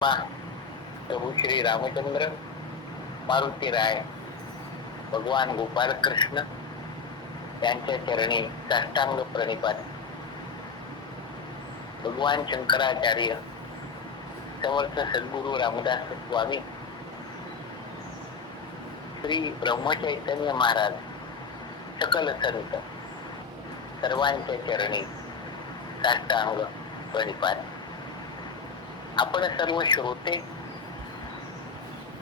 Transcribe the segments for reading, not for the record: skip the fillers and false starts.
प्रभू श्री रामचंद्र, मारुती राय, भगवान गोपाळ कृष्ण यांच्या चरणी साष्टांग प्रणिपात. भगवान शंकराचार्य, समर्थ सद्गुरु रामदास स्वामी, श्री ब्रह्मचैतन्य महाराज, सकल संत सर्वांच्या चरणी साष्टांग प्रणिपात. आपण सर्व श्रोते,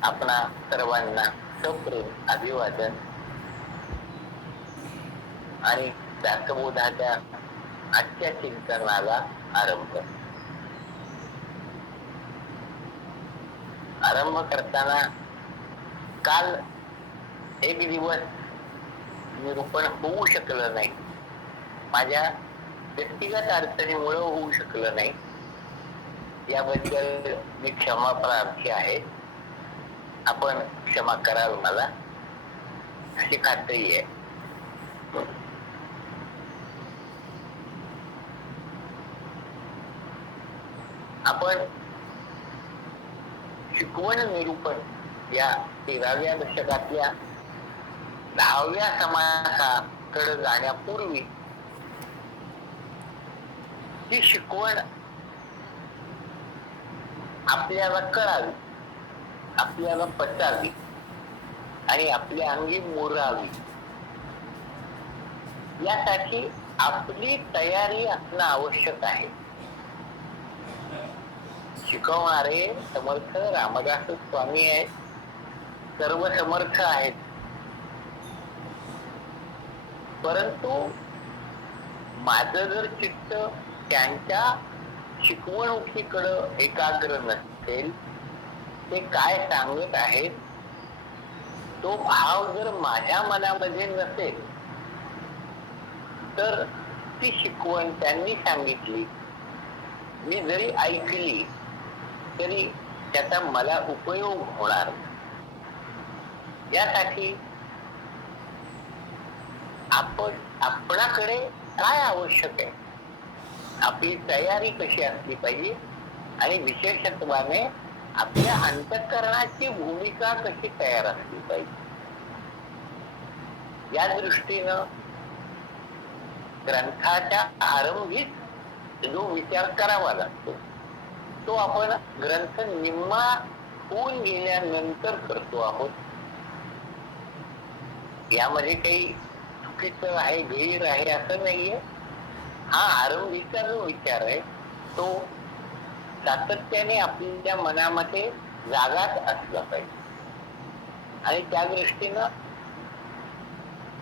आपणा सर्वांना सप्रेम अभिवादन आणि दासबोधाच्या आजच्या चिंतनाला आरंभ करताना काल एक दिवस निरूपण होऊ शकलं नाही, माझ्या व्यक्तिगत अडचणीमुळे होऊ शकलं नाही. याबद्दल मी क्षमा प्रार्थी आहे. आपण क्षमा कराल मला अशी खात्री आहे. आपण शिकवण निरूपण या 13व्या दशकातल्या 10व्या समासाकडे जाण्यापूर्वी ती शिकवण आपल्याला कळावी, आपल्याला पचावी आणि आपल्या अंगी मुरावी, यासाठी आपली तयारी असणं आवश्यक आहे. शिकवणारे समर्थ रामदास स्वामी आहेत, सर्व समर्थ आहेत, परंतु माझं जर चित्त त्यांच्या शिकवणुकीकडं एकाग्र नसेल, ते काय सांगत आहेत तो भाव जर माझ्या मनामध्ये नसेल, तर ती शिकवण त्यांनी सांगितली मी जरी ऐकली तरी त्याचा मला उपयोग होणार. यासाठी आपणाकडे काय आवश्यक आहे, आपली तयारी कशी असली पाहिजे आणि विशेषत्वाने आपल्या अंतःकरणाची भूमिका कशी तयार असली पाहिजे, या दृष्टीनं ग्रंथाच्या आरंभीच जो विचार करावा लागतो तो आपण ग्रंथ निम्मा होऊन गेल्यानंतर करतो आहोत. यामध्ये काही चुकीचं आहे, गैर आहे असं नाहीये. हा आरंभीचा जो विचार आहे तो सातत्याने आपल्या मनामध्ये जागाच असला पाहिजे आणि त्या दृष्टीनं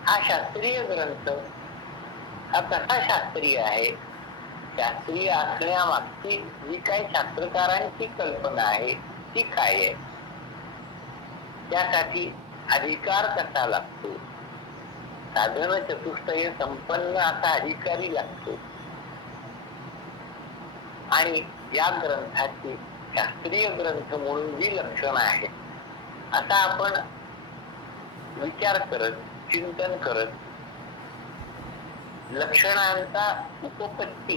हा शास्त्रीय ग्रंथ हा कसा शास्त्रीय आहे, शास्त्रीय असण्यामागची जी काही शास्त्रकारांची कल्पना आहे ती काय आहे, त्यासाठी अधिकार कसा लागतो, साधन चतुष्टय संपन्न असा अधिकारी लागतो आणि या ग्रंथाची शास्त्रीय ग्रंथ म्हणून जी लक्षणं आहेत असा आपण विचार करत, चिंतन करत लक्षणांचा उपपत्ती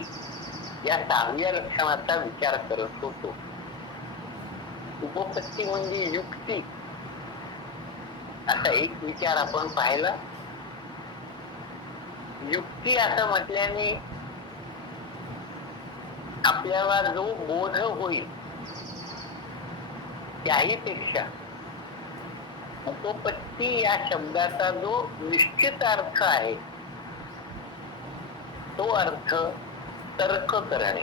या 6व्या लक्षणाचा विचार करत होतो. उपपत्ती म्हणजे युक्ती असा एक विचार आपण पाहिला. युक्ती असं म्हटल्याने आपल्याला जो बोध होईल त्याही पेक्षा उपपत्ती या शब्दाचा जो निश्चित अर्थ आहे तो अर्थ तर्क करणे,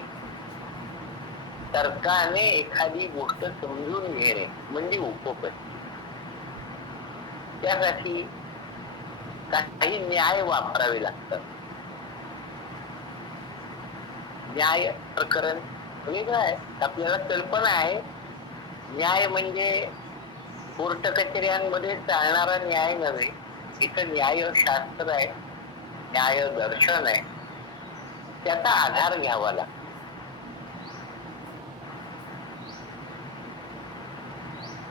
तर्काने एखादी गोष्ट समजून घेणे म्हणजे उपपत्ती. त्यासाठी काही न्याय वापरावे लागतात. न्याय प्रकरण वेगळं आहे, आपल्याला कल्पना आहे. न्याय म्हणजे कोर्ट कचेऱ्यांमध्ये चालणारा न्याय नव्हे, इथं न्यायशास्त्र आहे, न्याय दर्शन आहे, त्याचा आधार घ्यावा लागतो.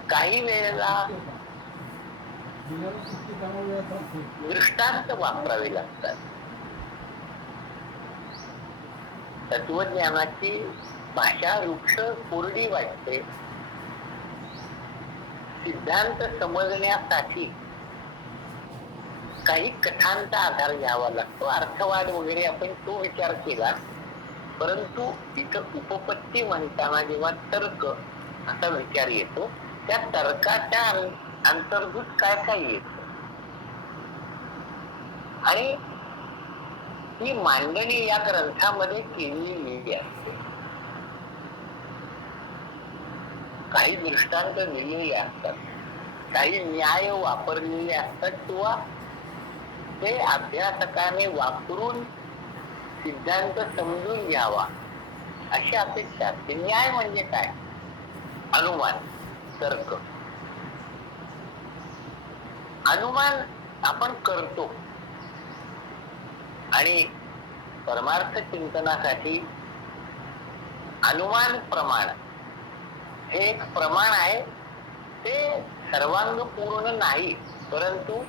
काही वेळेला दृष्टांत वापरावे लागतात. तत्वज्ञानाची भाषा वृक्ष कोरडी वाटते. सिद्धांत समजण्यासाठी काही कथांचा आधार घ्यावा लागतो. अर्थवाद वगैरे आपण तो विचार केला, परंतु इथं उपपत्ती म्हणताना जेव्हा तर्क असा विचार येतो, त्या तर्काच्या अंतर्भूत काय काय येत आणि ही मांडणी या ग्रंथामध्ये केलेली असते. काही दृष्टांत दिलेले असतात, काही न्याय वापरलेले असतात किंवा ते अभ्यासकाने वापरून सिद्धांत समजून घ्यावा अशी अपेक्षा असते. न्याय म्हणजे काय? अनुमान, तर्क. अनुमान आपण करतो आणि परमार्थ चिंतनासाठी अनुमान प्रमाण हे एक प्रमाण आहे. ते सर्वांगपूर्ण नाही, परंतु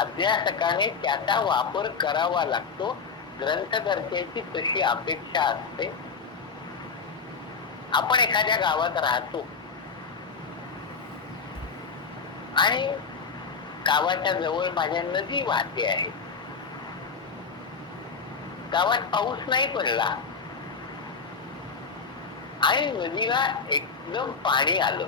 अभ्यासकाने त्याचा वापर करावा लागतो. ग्रंथकर्त्याची तशी अपेक्षा असते. आपण एखाद्या गावात राहतो आणि गावाच्या जवळ माझ्या नदी वाहते आहे. गावात पाऊस नाही पडला आणि नदीला एकदम पाणी आलं.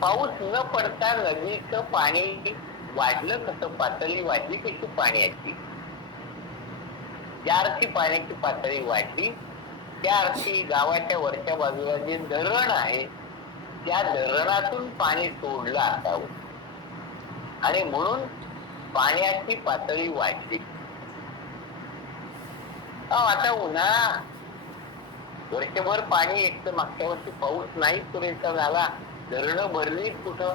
पाऊस न पडता नदीचं पाणी वाढलं कसं? पातळी वाढली कशी पाण्याची? ज्या अर्थी पाण्याची पातळी वाढली त्या अर्थी गावाच्या वरच्या बाजूला जे धरण आहे त्या धरणातून पाणी सोडलं असावं आणि म्हणून पाण्याची पातळी वाढली. आता उन्हाळा, वर्षभर पाणी, एक तर मागच्या वर्षी पाऊस नाही पुरेसा झाला, धरणं भरली कुठं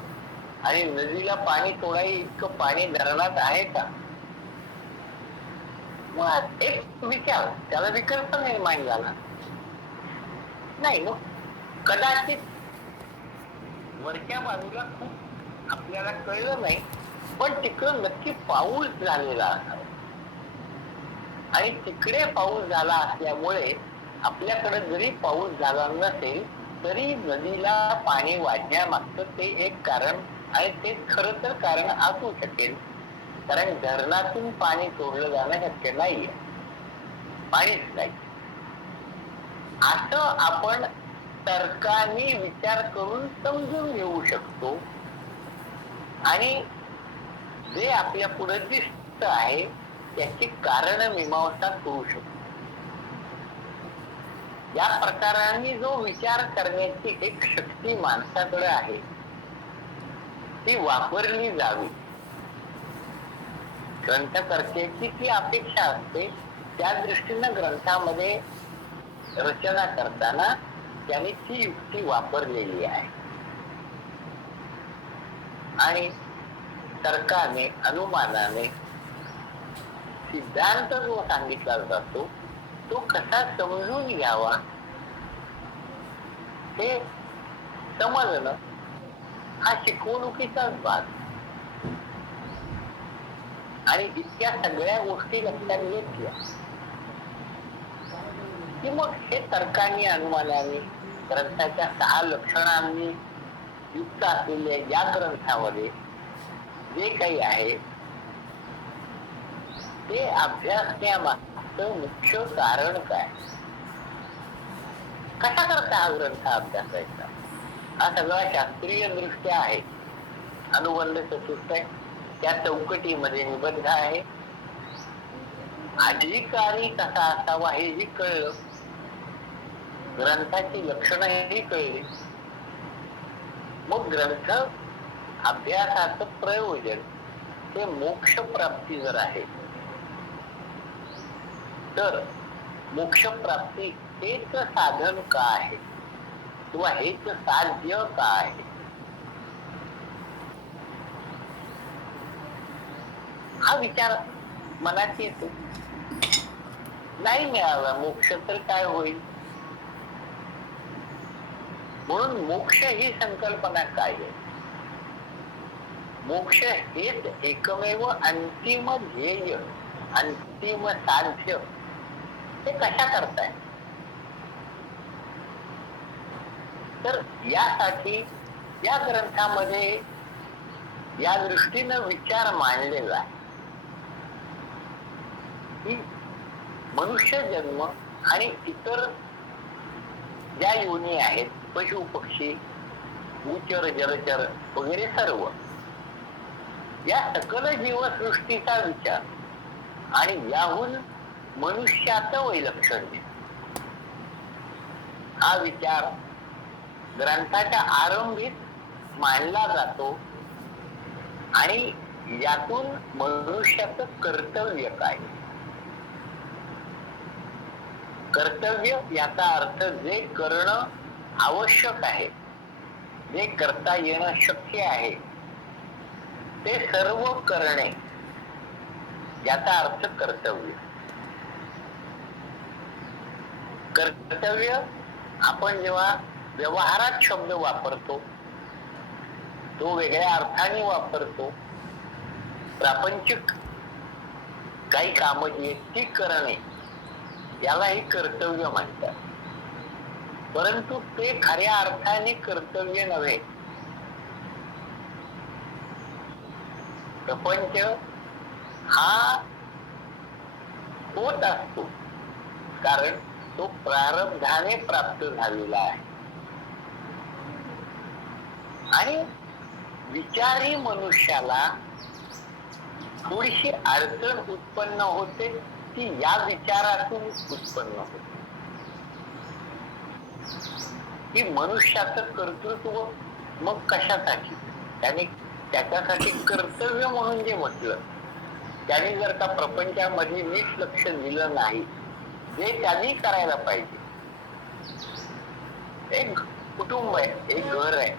आणि नदीला पाणी सोडाय इतकं पाणी धरणात आहे का? मग एक विचार, त्याला विकल्प निर्माण झाला नाही. मग कदाचित वरच्या बाजूला खूप आपल्याला कळलं नाही, पण तिकडं नक्की पाऊस झालेला असावा आणि तिकडे पाऊस झाला असल्यामुळे आपल्याकडे जरी पाऊस झाला नसेल तरी नदीला पाणी वाढण्यामागचं ते एक कारण आणि ते खरं तर कारण असू शकेल, कारण धरणातून पाणी सोडलं जाणं शक्य नाहीये, पाणीच नाही. असं आपण तर्काने विचार करून समजून घेऊ शकतो आणि जे आपल्या पुढे दिसत आहे त्याची कारण मीमांसा करू शकतो. या प्रकाराने जो विचार करण्याची एक शक्ती माणसाकडे आहे ती वापरली जावी. ग्रंथकर्त्याची ती अपेक्षा असते. त्या दृष्टीनं ग्रंथामध्ये रचना करताना त्यांनी ती युक्ती वापरलेली आहे आणि तर्काने, अनुमानाने सिद्धांत जो सांगितला जातो तो कसा समजून घ्यावा हे समजणं हा शिकवणुकीचाच भाग. आणि इतक्या सगळ्या गोष्टी लक्षात घेतल्या की मग हे तर्काने, अनुमानाने, ग्रंथाच्या 6 लक्षणांनी युक्त असलेल्या या ग्रंथामध्ये जे काही आहे ते अभ्यासण्यामागचं मुख्य कारण काय? कशा करता हा ग्रंथ अभ्यासायचा? हा सगळा शास्त्रीय दृष्ट्या आहे. अनुबंध चतुष्टय त्या चौकटीमध्ये निबद्ध आहे. अधिकारी कसा असावा हेही कळलं, ग्रंथाची लक्षणंही कळली. मग ग्रंथ अभ्यासाचं प्रयोजन हे मोक्ष प्राप्ती जर आहे तर मोक्ष प्राप्ती हेच साधन का आहे किंवा हेच साध्य का आहे? हा विचार मनात येतो. नाही मिळाला मोक्ष तर काय होईल? म्हणून मोक्ष ही संकल्पना काय आहे? मोक्ष हेच एकमेव अंतिम ध्येय, अंतिम साध्य. ते कशा करताय? तर यासाठी या ग्रंथामध्ये या दृष्टीनं विचार मांडलेला आहे की मनुष्य जन्म आणि इतर ज्या योनी आहेत, पशु पक्षी उचर जलचर वगैरे सर्व, या सकल जीवसृष्टीचा विचार आणि याहून मनुष्याचं वैलक्षण्य हा विचार ग्रंथाच्या आरंभीत मांडला जातो आणि यातून मनुष्याचं कर्तव्य काय, कर्तव्य याचा अर्थ जे करणं आवश्यक आहे, जे करता येणं शक्य आहे ते सर्व करणे, याचा अर्थ कर्तव्य. कर्तव्य आपण जेव्हा व्यवहारात शब्द वापरतो तो वेगळ्या अर्थाने वापरतो. प्रापंचिक काही कामं जी आहेत ती करणे यालाही कर्तव्य म्हणतात, परंतु ते खऱ्या अर्थाने कर्तव्य नव्हे. प्रपंच हा होत असतो कारण तो प्रारब्धाने प्राप्त झालेला आहे आणि विचारी मनुष्याला थोडीशी अडचण उत्पन्न होते ती या विचारातून उत्पन्न होते की मनुष्याचं कर्तृत्व मग कशासाठी, त्याने त्याच्यासाठी कर्तव्य म्हणून जे म्हटलं, त्याने जर का प्रपंचामध्ये नीट लक्ष दिलं नाही जे त्यांनी करायला पाहिजे. एक कुटुंब आहे, एक घर आहे,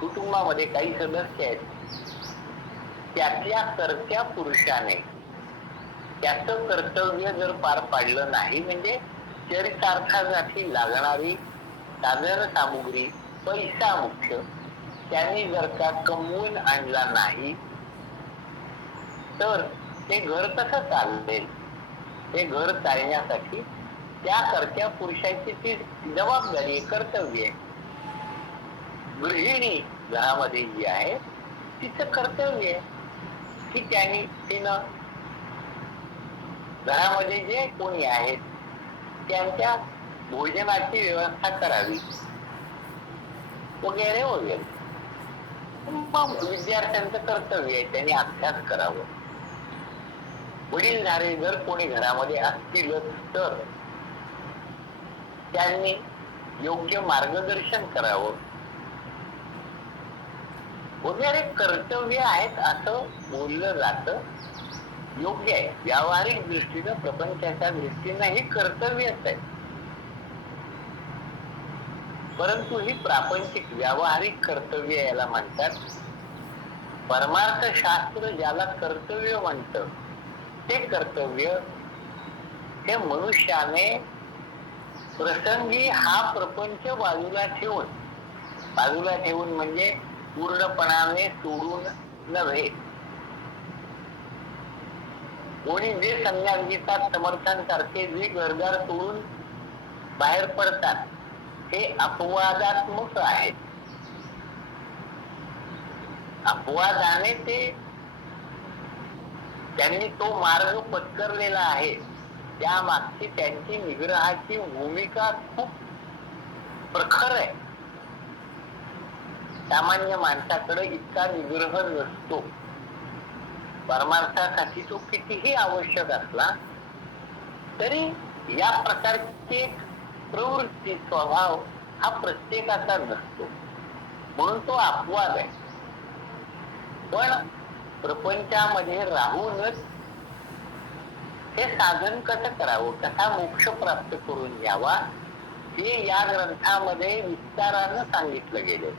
कुटुंबामध्ये काही सदस्य आहेत, त्यातल्या कर्त्या पुरुषाने त्याचं कर्तव्य जर पार पाडलं नाही म्हणजे चरितार्थासाठी लागणारी साधन सामुग्री, पैसा मुख्य, त्यांनी जर का कमवून आणला नाही तर ते घर कसं चालेल. ते घर चालण्यासाठी त्या कर्त्या पुरुषाची ती जबाबदारी, कर्तव्य आहे. गृहिणी घरामध्ये जी आहे तिचं कर्तव्य आहे की तिनं घरामध्ये जे कोणी आहेत त्यांच्या भोजनाची व्यवस्था करावी वगैरे वगैरे. मग विद्यार्थ्यांचं कर्तव्य आहे त्यांनी अभ्यास करावं. वडीलधारे जर कोणी घरामध्ये असतीलच तर त्यांनी योग्य मार्गदर्शन करावं वगैरे कर्तव्य आहेत असं बोललं जातं. योग्य आहे. व्यावहारिक दृष्टीनं, प्रपंचाच्या दृष्टीनं हे कर्तव्यच आहे, परंतु ही प्रापंचिक व्यावहारिक कर्तव्य याला म्हणतात. परमार्थ शास्त्र ज्याला कर्तव्य म्हणतं ते कर्तव्य हे मनुष्याने प्रसंगी हा प्रपंच बाजूला ठेवून म्हणजे पूर्णपणाने सोडून नव्हे. कोणी जे संन्यास घेतात समर्थांसारखे जे घरदार सोडून बाहेर पडतात हे अपवादात्मक आहेत. अपवादाने त्यांनी तो मार्ग पत्करलेला आहे. त्या मागची त्यांची निग्रहाची भूमिका खूप प्रखर आहे. सामान्य माणसाकडे इतका निग्रह नसतो. परमार्थासाठी तो कितीही आवश्यक असला तरी या प्रकारची प्रवृत्ती, स्वभाव हा प्रत्येकाचा नसतो, म्हणून तो अपवाद आहे. पण प्रपंचामध्ये राहूनच हे साधन कसं करावं, कसा मोक्ष प्राप्त करून घ्यावा हे या ग्रंथामध्ये विस्तारानं सांगितलं गेले.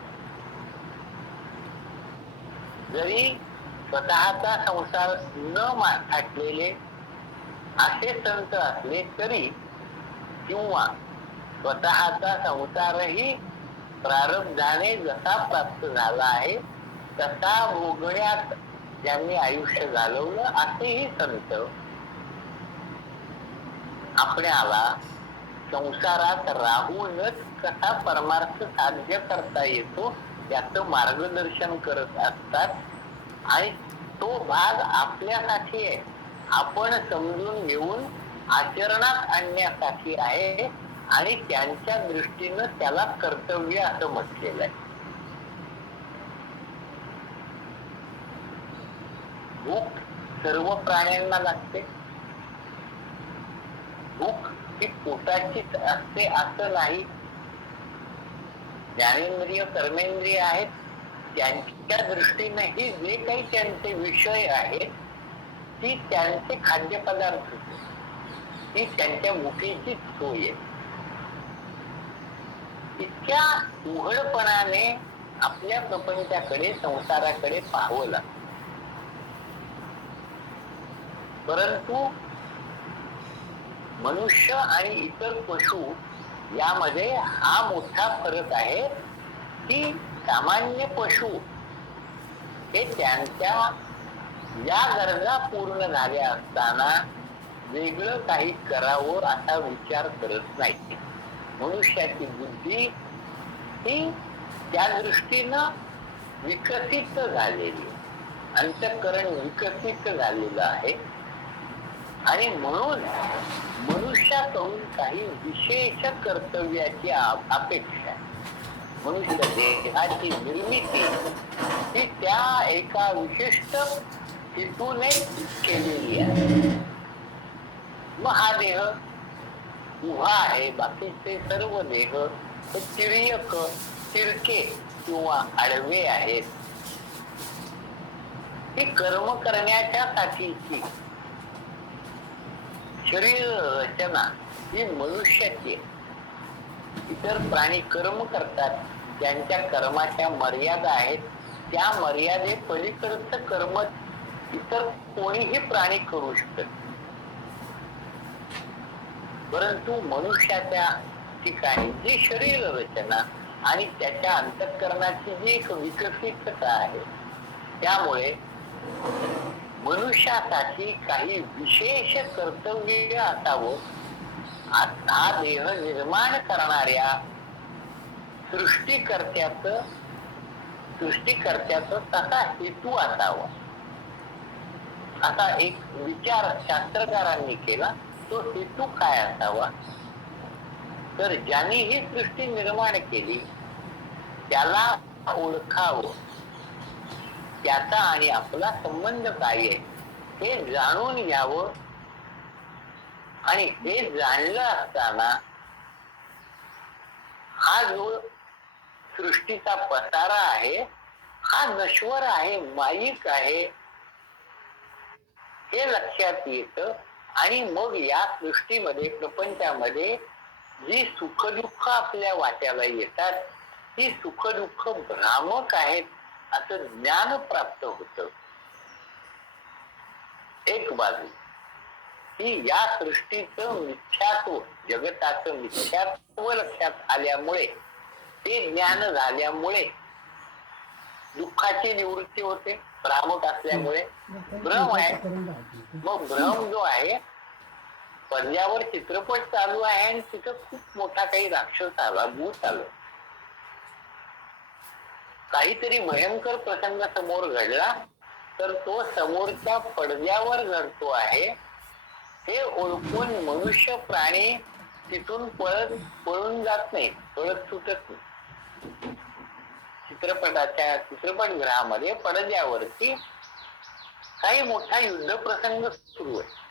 जरी स्वतःचा संसार न थाटलेले असे संत असले तरी किंवा स्वतःचा संसारही प्रारब्धाने जसा प्राप्त झाला आहे तसा भोगण्यात ज्यांनी आयुष्य घालवलं असेही संत आपल्याला संसारात राहूनच कसा परमार्थ साध्य करता येतो याचं मार्गदर्शन करत असतात. आणि तो भाग आपल्यासाठी आहे, आपण समजून घेऊन आचरणात आणण्यासाठी आहे. आणि त्यांच्या दृष्टीनं त्याला कर्तव्य असं म्हटलेलं आहे. भूक सर्व प्राण्यांना लागते. भूक ही पोटाचीच असते असं नाही. ज्ञानेंद्रिय कर्मेंद्रिय आहेत, त्यांच्या दृष्टीनेही जे काही त्यांचे विषय आहेत ती त्यांचे खाद्यपदार्थ, ती त्यांच्या मुठीची सोय आहे. इतक्या उघडपणाने आपल्या प्रपंचाकडे, संसाराकडे पाहावं लागतं. परंतु मनुष्य आणि इतर पशु यामध्ये हा मोठा फरक आहे की सामान्य पशु हे त्यांच्या या गरजा पूर्ण झाल्या असताना वेगळं काही करावं असा विचार करत नाही. मनुष्याची बुद्धी ही त्या दृष्टीनं विकसित झालेली, अंतःकरण विकसित झालेलं आहे. आणि म्हणून मनुष्याकडून काही विशेष कर्तव्याची अपेक्षा. मनुष्य देहाची निर्मिती ही त्या एका विशिष्ट हेतूने केलेली आहे. मग हा देह उभा आहे, बाकीचे सर्व देह हे तिर्यक, तिरके किंवा आडवे आहेत. ही कर्म करण्याच्या साठीची शरीर रचना ही मनुष्याची. इतर प्राणी कर्म करतात, त्यांच्या कर्माच्या मर्यादा आहेत. त्या मर्यादे पलीकडचं कर्म इतर कोणीही प्राणी करू शकत. परंतु मनुष्याच्या ठिकाणी जी शरीर रचना आणि त्याच्या अंतःकरणाची जी एक विकसितता आहे, त्यामुळे मनुष्यासाठी काही विशेष कर्तव्य असावं. हा देह निर्माण करणाऱ्या सृष्टीकर्त्याचं तसा हेतू असावा, असा एक विचार शास्त्रकारांनी केला. तो हेतू काय असावा? तर ज्यांनी ही सृष्टी निर्माण केली त्याला ओळखावं, त्याचा आणि आपला संबंध काय आहे हे जाणून घ्यावं. आणि हे जाणलं असताना हा जो सृष्टीचा पसारा आहे हा नश्वर आहे, मायिक आहे हे लक्षात येतं. आणि मग या सृष्टीमध्ये, प्रपंचामध्ये जी सुखदुःख आपल्या वाट्याला येतात ती सुखदुःख भ्रामक आहेत असं ज्ञान प्राप्त होतं. एक बाजू ही या सृष्टीचं मिथ्यात्व, जगताचं मिथ्यात्व लक्षात आल्यामुळे, ते ज्ञान झाल्यामुळे दुःखाची निवृत्ती होते, भ्रामक असल्यामुळे. भ्रम आहे, मग भ्रम जो आहे, पडद्यावर चित्रपट चालू आहे आणि तिथं खूप मोठा काही राक्षस आला, भूत आलं, काहीतरी भयंकर प्रसंग समोर घडला, तर तो समोरच्या पडद्यावर घडतो आहे हे ओळखून मनुष्य प्राणी तिथून पळून जात नाही, पळत सुटत नाही. चित्रपटगृहामध्ये पडद्यावरती काही मोठा युद्ध प्रसंग सुरू आहे,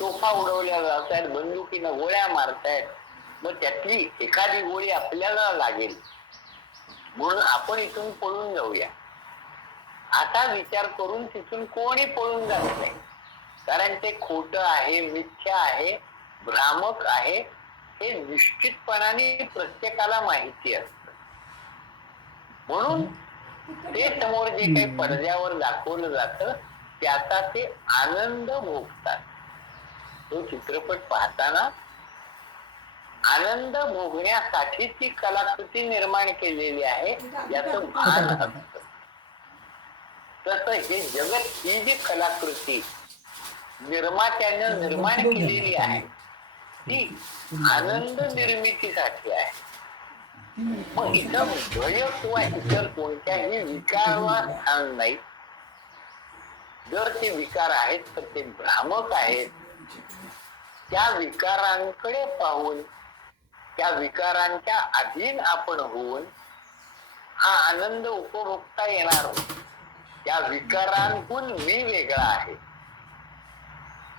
तोफा उडवल्या जात आहेत, बंदुकीनं गोळ्या मारतायत. मग त्यातली एखादी गोळी आपल्याला लागेल म्हणून आपण इथून पळून जाऊया असा विचार करून तिथून कोणी पळून जात नाही. कारण ते खोटं आहे, मिथ्या आहे, भ्रामक आहे हे निश्चितपणाने प्रत्येकाला माहिती असतं. म्हणून ते समोर जे काही पडद्यावर दाखवलं जातं त्याचा ते आनंद भोगतात. तो चित्रपट पाहताना आनंद भोगण्यासाठी ती कलाकृती निर्माण केलेली आहे याचं भान असतं. तसं हे जगत, ही जी कलाकृती निर्मात्यानं निर्माण केलेली आहे ती आनंद निर्मितीसाठी आहे. मग इथं भय किंवा इतर कोणत्याही विकारावर स्थान नाही. जर ते विकार आहेत तर ते भ्रामक आहेत. त्या विकारांकडे पाहून, त्या विकारांच्या अधीन आपण होऊन हा आनंद उपभोगता येणार नाही. त्या विकारांतून मी वेगळा आहे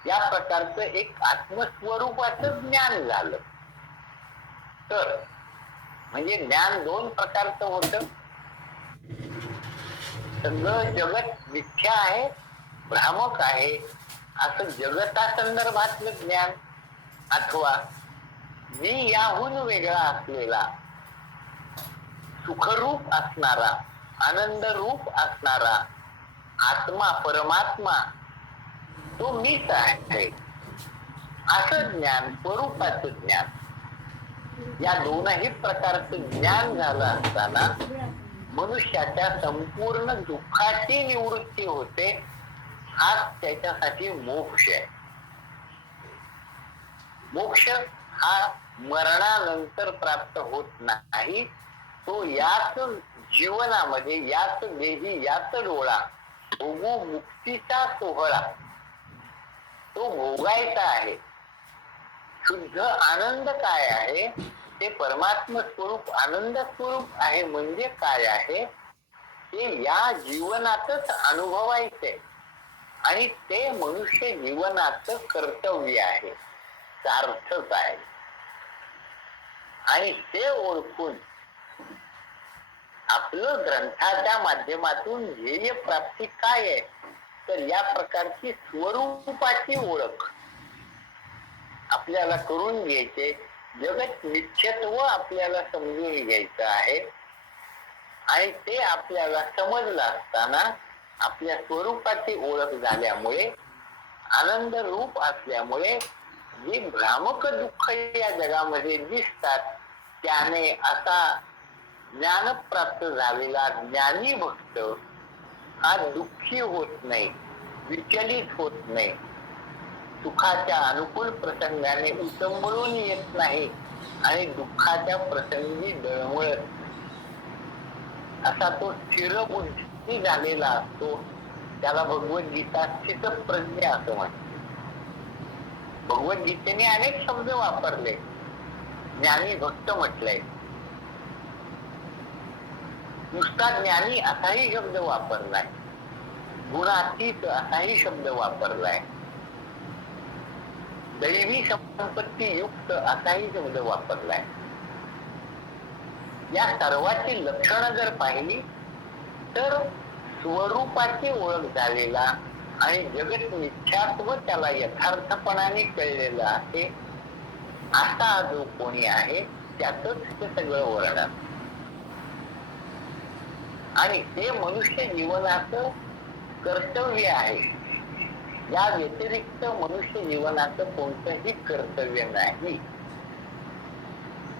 या प्रकारचं एक आत्मस्वरूपाचं ज्ञान झालं. तर म्हणजे ज्ञान दोन प्रकारचं होतं. सगळं जगत मिथ्या आहे, भ्रामक आहे असं जगतासंदर्भातलं ज्ञान, अथवा मी याहून वेगळा असलेला, सुखरूप असणारा, आनंदरूप असणारा आत्मा, परमात्मा तो मीच आहे असं ज्ञान, स्वरूपाचं ज्ञान. या दोनही प्रकारचं ज्ञान झालं असताना मनुष्याच्या संपूर्ण दुःखाची निवृत्ती होते. हाच त्याच्यासाठी मोक्ष आहे. मोक्ष हा मरणानंतर प्राप्त होत नाही. तो याच जीवनामध्ये, याच देही, याच डोळा भोगू मुक्तीचा सोहळा तो भोगायचा आहे. शुद्ध आनंद काय आहे, ते परमात्म स्वरूप आनंद स्वरूप आहे म्हणजे काय आहे ते या जीवनातच अनुभवायचे. आणि ते मनुष्य जीवनाचं कर्तव्य आहे, सार्थक आहे. आणि ते ओळखून आपलं ग्रंथाच्या माध्यमातून ध्येय प्राप्ती काय आहे, तर या प्रकारची स्वरूपाची ओळख आपल्याला करून घ्यायचे. जगत निश्चित्व आपल्याला समजून घ्यायचं आहे. आणि ते आपल्याला समजलं असताना आपल्या स्वरूपाची ओळख झाल्यामुळे, आनंद रूप असल्यामुळे जी भ्रामक दुःख या जगामध्ये दिसतात, त्याने असा ज्ञान प्राप्त झालेला ज्ञानी भक्त हा दुःखी होत नाही, विचलित होत नाही, सुखाच्या अनुकूल प्रसंगाने उचंबळून येत नाही आणि दुःखाच्या प्रसंगी डळमळत असा तो स्थिर बुद्धी झालेला असतो. त्याला भगवद्गीता स्थितप्रज्ञ असं म्हणते. भगवद्गीतेने अनेक शब्द वापरले. ज्ञानी भक्त म्हटलंय, नुसता ज्ञानी असाही शब्द वापरलाय, गुणातीत असाही शब्द वापरलाय, दैवी संपत्ती युक्त असाही शब्द वापरलाय. या सर्वाची लक्षणं जर पाहिली तर स्वरूपाची ओळख झालेला आणि जगत मिथ्यात्व त्याला यथार्थपणाने कळलेलं आहे असा जो कोणी आहे त्यातच ते सगळं वर्णन. आणि ते मनुष्य जीवनाचं कर्तव्य आहे. या व्यतिरिक्त मनुष्य जीवनाचं कोणतंही कर्तव्य नाही.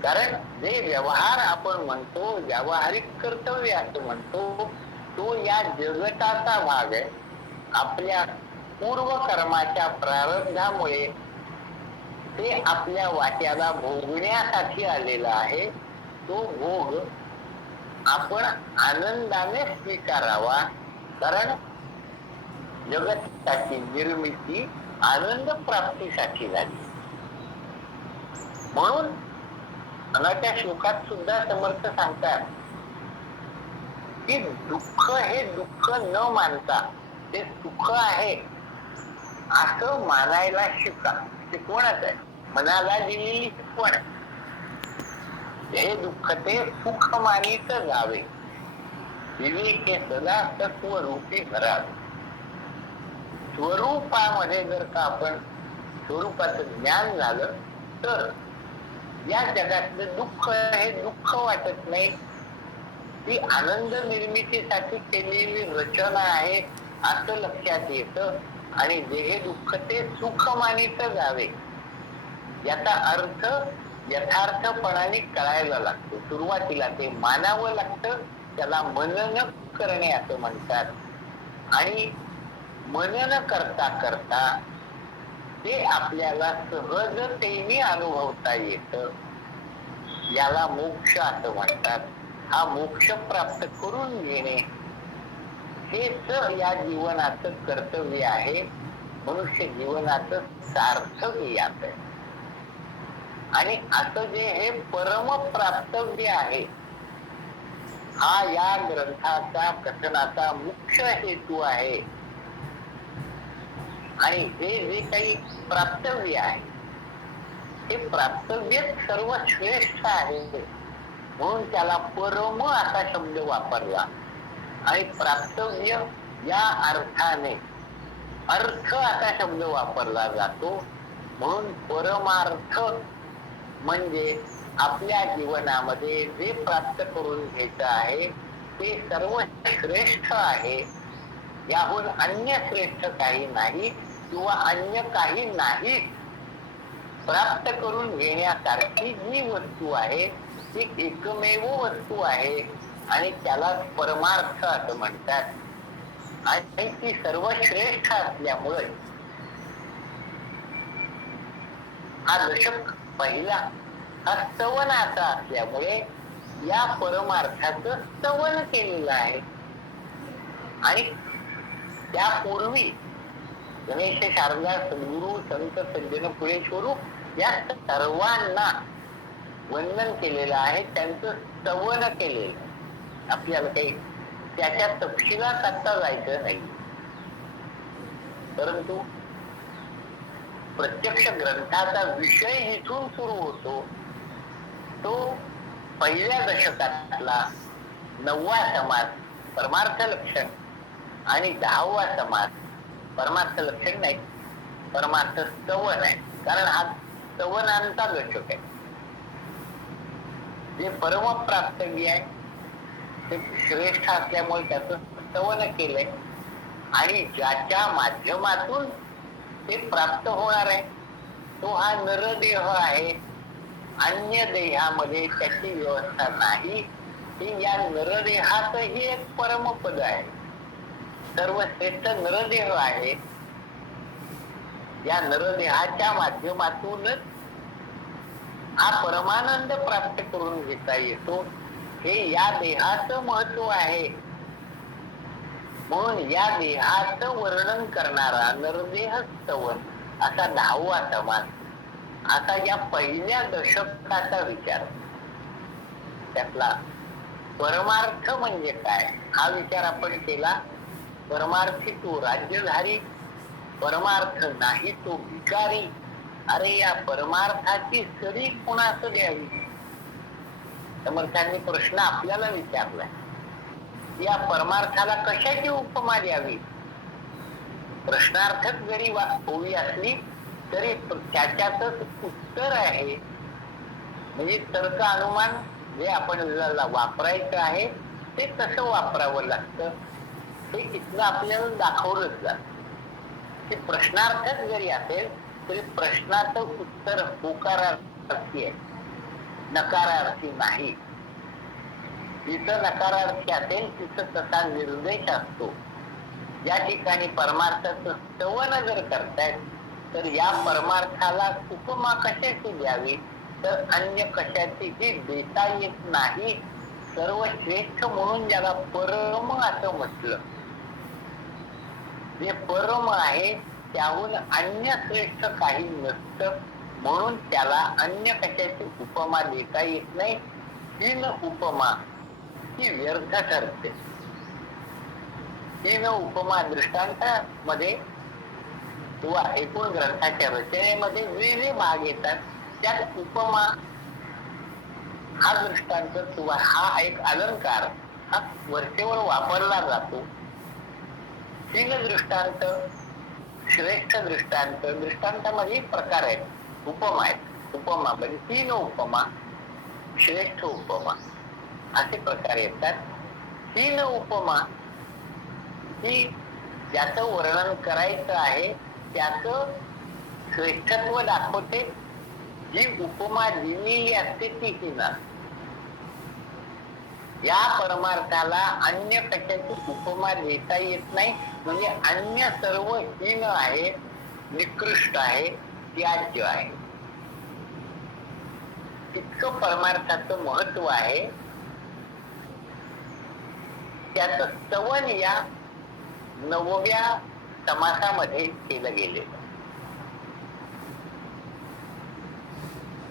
कारण जे व्यवहार आपण म्हणतो, व्यावहारिक कर्तव्य असं म्हणतो, तो या जगताचा भाग आहे. आपल्या पूर्व कर्माच्या प्रारब्धामुळे ते आपल्या वाट्याला भोगण्यासाठी आलेला आहे. तो भोग आपण आनंदाने स्वीकारावा. कारण जगताची निर्मिती आनंद प्राप्तीसाठी झाली. म्हणून अनाच्या श्लोकात सुद्धा समर्थ सांगतात की दुःख हे दुःख न मानता ते सुख आहे असं मानायला शिका. शिकवणच आहे, मनाला दिलेली शिकवण. हे दुःख ते सुख मानित जावे, विवेके सदा तत्व रूपी भरावे. स्वरूपामध्ये जर का आपण स्वरूपाचं ज्ञान झालं तर या जगातलं दुःख हे दुःख वाटत नाही, ती आनंद निर्मितीसाठी केलेली रचना आहे असं लक्षात येतं. आणि जे हे दुःख ते सुख मानित जावे याचा अर्थ यथार्थपणाने कळायला लागतो. सुरुवातीला ते मानावं लागतं, त्याला मनन करणे असं म्हणतात. आणि मनन करता करता ते आपल्याला सहजतेने अनुभवता येतं. याला मोक्ष असं म्हणतात. हा मोक्ष प्राप्त करून घेणे हेच या जीवनाचं कर्तव्य आहे. मनुष्य जीवनाचं सार्थक यात आहे. आणि असं जे हे परम प्राप्तव्य आहे, हा या ग्रंथाचा कथनाचा मुख्य हेतू आहे. आणि हे जे काही प्राप्तव्य आहे हे प्राप्तव्य सर्वश्रेष्ठ आहे, म्हणून त्याला परम असा शब्द वापरला. आणि प्राप्तव्य या अर्थाने अर्थ असा शब्द वापरला जातो. म्हणून परमार्थ म्हणजे आपल्या जीवनामध्ये जे प्राप्त करून घ्यायचं आहे ते सर्व श्रेष्ठ आहे. याहून अन्य श्रेष्ठ काही नाही किंवा अन्य काही नाही. प्राप्त करून घेण्यासारखी जी वस्तू आहे ती एकमेव वस्तू आहे आणि त्याला परमार्थ असं म्हणतात. आणि ती सर्वश्रेष्ठ असल्यामुळे हा दशक पहिला हा स्तवनाचा असल्यामुळे या परमार्थाचं स्तवन केलेलं आहे. आणि त्यापूर्वी गणेश, शारदा, सद्गुरू, संत, सज्जन, पुरेश्वरू या सर्वांना वंदन केलेलं आहे, त्यांचं स्तवन केलेलं. आपल्याला काही त्याच्या तपशिलात आता जायचं नाही, परंतु प्रत्यक्ष ग्रंथाचा विषय जिथून सुरू होतो तो पहिल्या दशकातला 9वा समास परमार्थ लक्षण आणि 10वा समास परमार्थ लक्षण नाही, परमार्थ स्तवन आहे. कारण हा स्तवनांचा दशक आहे. जे परम प्राप्तव्य आहे ते श्रेष्ठ असल्यामुळे त्याचं स्तवन केलंय. आणि ज्याच्या माध्यमातून ते प्राप्त होणार आहे तो हा नरदेह आहे. अन्य देहामध्ये त्याची व्यवस्था नाही. ही या नरदेहातही एक परमपद आहे, सर्वश्रेष्ठ नरदेह आहे. या नरदेहाच्या माध्यमातूनच हा परमानंद प्राप्त करून घेता येतो. हे या देहाचं महत्व आहे. म्हणून या देहाचं वर्णन करणारा नरदेह स्तवन असा 10वा समास. आता या पहिल्या दशकाचा विचार, त्यातला परमार्थ म्हणजे काय हा विचार आपण केला. परमार्थी तो राज्यधारी, परमार्थ नाही तो भिकारी. अरे या परमार्थाची सरी कुणास द्यावी? समर्थांनी प्रश्न आपल्याला विचारलाय. या परमार्थाला कशाची उपमा द्यावी? प्रश्नार्थक जरी ओवी असली तरी त्याच्यातच उत्तर आहे. म्हणजे तर्क अनुमान जे आपण वापरायचं आहे ते कसं वापरावं लागतं हे इथलं आपल्याला दाखवलंच जातं. की प्रश्नार्थक जरी असेल तरी प्रश्नाचं उत्तर होकारार्थी आहे, नकारार्थी नाही. जिथं नकारार्थी असेल तिथं तसा निर्देश असतो. या ठिकाणी परमार्थाचं स्तवन जर करतायत तर या परमार्थाला उपमा कशाची द्यावी? तर अन्य कशाचीही देता येत नाही. सर्वश्रेष्ठ म्हणून ज्याला परम असं म्हटलं, जे परम आहे त्याहून अन्य श्रेष्ठ काही नसतं, म्हणून त्याला अन्य कशाची उपमा देता येत नाही. हीन उपमा ही व्यर्थ ठरते. हीन उपमा दृष्टांतामध्ये किंवा एकूण ग्रंथाच्या रचनेमध्ये जे भाग येतात त्यात उपमा हा दृष्टांत किंवा हा एक अलंकार हा वरचेवर वापरला जातो. तीन दृष्टांत, श्रेष्ठ दृष्टांत, दृष्टांतामध्ये प्रकार आहेत, उपमा आहेत. उपमा म्हणजे 3 उपमा, श्रेष्ठ उपमा असे प्रकार येतात. 3 उपमा ही ज्याचं वर्णन करायचं आहे त्याचं श्रेष्ठत्व दाखवते. जी उपमा दिलेली असते ती हीन. या परमार्थाला अन्य कशाची उपमा देता येत नाही. म्हणजे अन्य सर्व हीन आहे. निकृष्ट आहे, त्याज्य आहे. तितकं परमार्थाचं महत्व आहे. त्याचं स्तवन या 9व्या समासामध्ये केलं गेलेलं.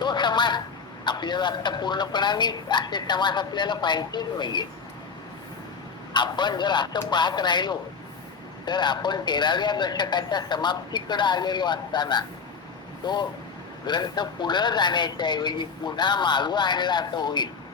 तो समास आपल्याला आता पूर्णपणाने असे समास आपल्याला पाहिजेच नाहीये. आपण जर असं पाहत राहिलो तर आपण 13व्या दशकाच्या समाप्तीकडे आलेलो असताना तो ग्रंथ पुढे जाण्याच्या ऐवजी पुन्हा मागं आणला असं होईल.